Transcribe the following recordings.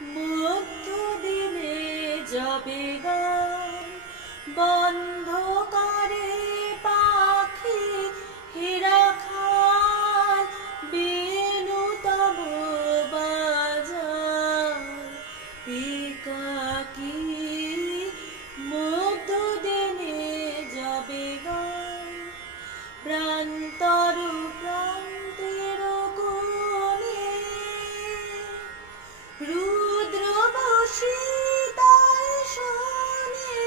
মধ্য দিনে যাবে গান বন্ধকারে পাখি হীরা খান বেনু তব বাজার একাকী মধ্য দিনে যাবে গান প্রান্তর প্রান্তের কোণে রুদ্র বসিতায় শোনে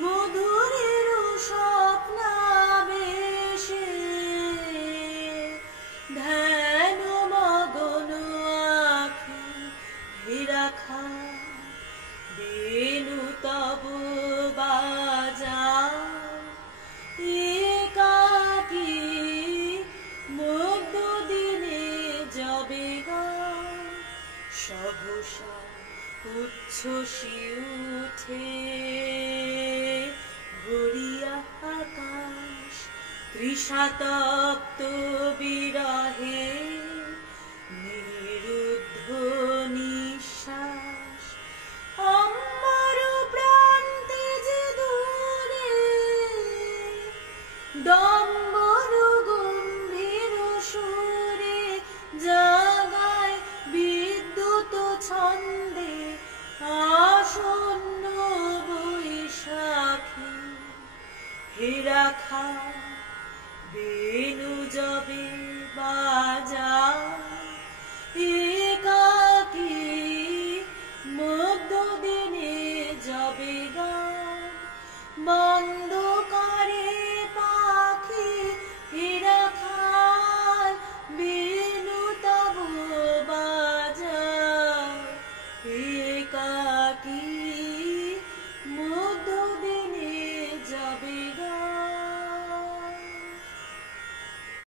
মধুরের স্বপ্নাবেশে ধ্যান মগন আঁখি হীরা খান বেনু তব বাজার একাকী মধ্য দিনে যাবে গান সহসা উচ্ছ্বসি উঠে ভরিয়া আকাশ তৃষাতপ্ত বিরহে নিরুদ্ধ নিঃশ্বাস অম্বর প্রান্তে যে দূরে ডম্বর গম্ভীর সুরে জাগায় বিদ্যুৎ ছন্দে আসন্ন বৈশাখী হীরা খান